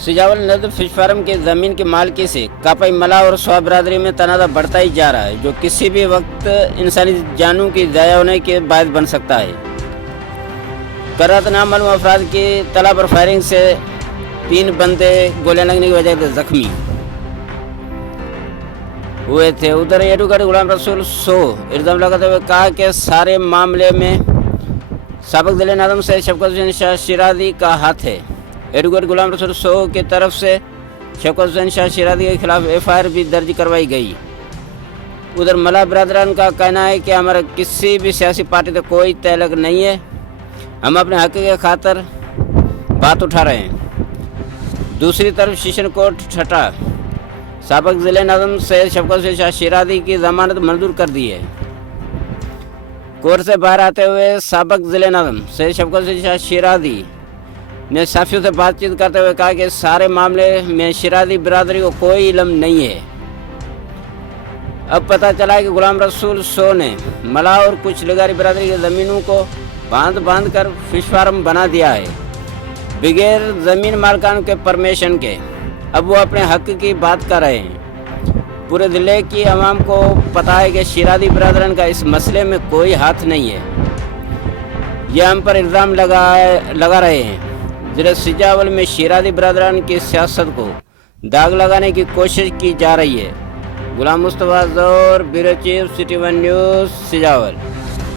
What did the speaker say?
सिजावल नदर fish farm की ज़मीन की मालकी से कापाई मला और स्वा बरादरी में तनाज़ा बढ़ता ही जा रहा है, जो किसी भी वक्त इंसानी जानों की ज़ाया होने के बायस बन सकता है। करात नामालूम अफराद की तला पर फायरिंग से 3 बंदे गोलियां लगने की वजह से जख्मी हुए थे। उधर एडवोकेट गुलाम रसूल सो इल्ज़ाम लगाते हुए कहा कि सारे मामले में साबिक़ ज़िले नाज़िम से शफ़क़त हुसैन शाह शिराज़ी का हाथ है। एडवोकेट गुलाम रसूल सो की तरफ से शफ़क़त हुसैन शाह शिराज़ी के खिलाफ FIR भी दर्ज करवाई गई। उधर मला बरादरान का कहना है कि हमारा किसी भी सियासी पार्टी से कोई तल्लुक़ नहीं है, हम अपने हक़ के खातिर बात उठा रहे हैं। दूसरी तरफ सेशन कोर्ट छठा साबिक़ ज़िले नाज़िम से शफ़क़त हुसैन शाह शिराज़ी की ज़मानत मंजूर कर दी है। कोर्ट से बाहर आते हुए साबिक़ ज़िले नाज़िम से शफ़क़त हुसैन शाह शिराज़ी ने साफियों से बातचीत करते हुए कहा कि सारे मामले में शिराज़ी बिरादरी को कोई इल्म नहीं है। अब पता चला है कि गुलाम रसूल सो ने मला और कुछ लगारी बिरादरी की ज़मीनों को बांध कर फिश फार्म बना दिया है बगैर ज़मीन मालिकान के परमिशन के। अब वो अपने हक़ की बात कर रहे हैं। पूरे ज़िले की आवाम को पता है कि शिराज़ी बिरादरन का इस मसले में कोई हाथ नहीं है। यह हम पर इल्ज़ाम लगा रहे हैं। ज़िले सिजावल में शिराज़ी बिरादरान की सियासत को दाग लगाने की कोशिश की जा रही है। Ghulam Mustafa Zohar, bureau chief, city 1 news, Sujawal.